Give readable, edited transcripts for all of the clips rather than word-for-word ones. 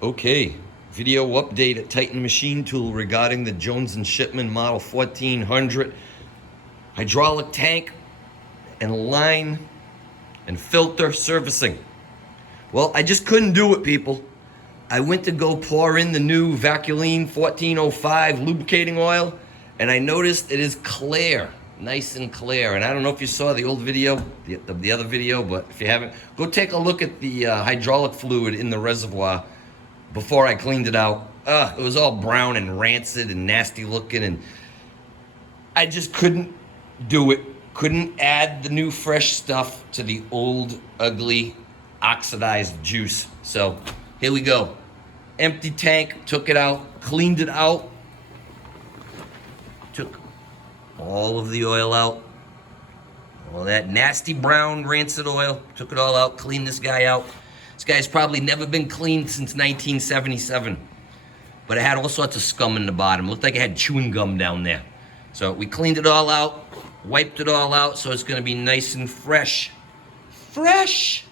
Okay, video update at Titan Machine Tool regarding the Jones & Shipman Model 1400 hydraulic tank and line and filter servicing. Well, I just couldn't do it, people. I went to go pour in the new Vaculine 1405 lubricating oil, and I noticed it is clear, nice and clear. And I don't know if you saw the old video, the other video, but if you haven't, go take a look at the hydraulic fluid in the reservoir before I cleaned it out. It was all brown and rancid and nasty looking, and I just couldn't do it. Couldn't add the new fresh stuff to the old, ugly, oxidized juice. So here we go. Empty tank, took it out, cleaned it out. Took all of the oil out. All that nasty brown rancid oil. Took it all out, cleaned this guy out. This guy's probably never been cleaned since 1977. But it had all sorts of scum in the bottom. It looked like it had chewing gum down there. So we cleaned it all out, wiped it all out, so it's gonna be nice and fresh. Fresh!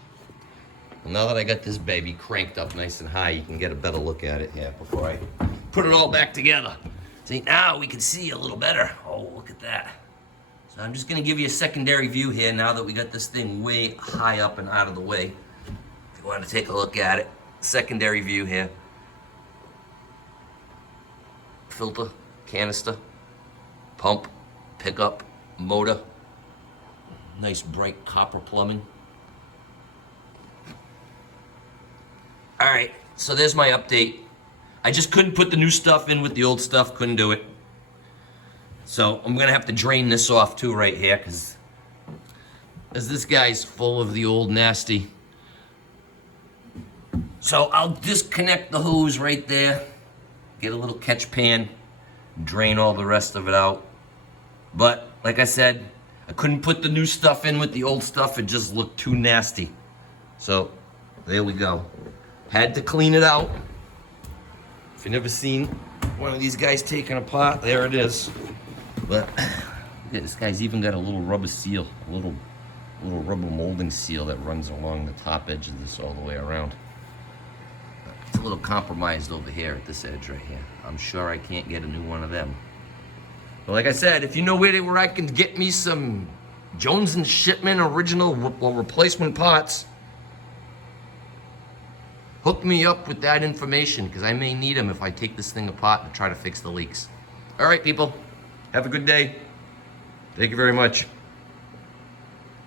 Well, now that I got this baby cranked up nice and high, you can get a better look at it here before I put it all back together. See, now we can see a little better. Oh, look at that. So I'm just gonna give you a secondary view here now that we got this thing way high up and out of the way. If you want to take a look at it, secondary view here. Filter, canister, pump, pickup, motor. Nice bright copper plumbing. All right, so there's my update. I just couldn't put the new stuff in with the old stuff, couldn't do it. So I'm gonna have to drain this off too right here, because this guy's full of the old nasty. So I'll disconnect the hose right there, get a little catch pan, drain all the rest of it out. But like I said, I couldn't put the new stuff in with the old stuff, it just looked too nasty. So there we go. Had to clean it out. If you've never seen one of these guys taken apart, there it is. But this guy's even got a little rubber seal, a little rubber molding seal that runs along the top edge of this all the way around. It's a little compromised over here at this edge right here. I'm sure I can't get a new one of them. But like I said, if you know where I can get me some Jones & Shipman original replacement parts, hook me up with that information, because I may need them if I take this thing apart and try to fix the leaks. All right, people. Have a good day. Thank you very much.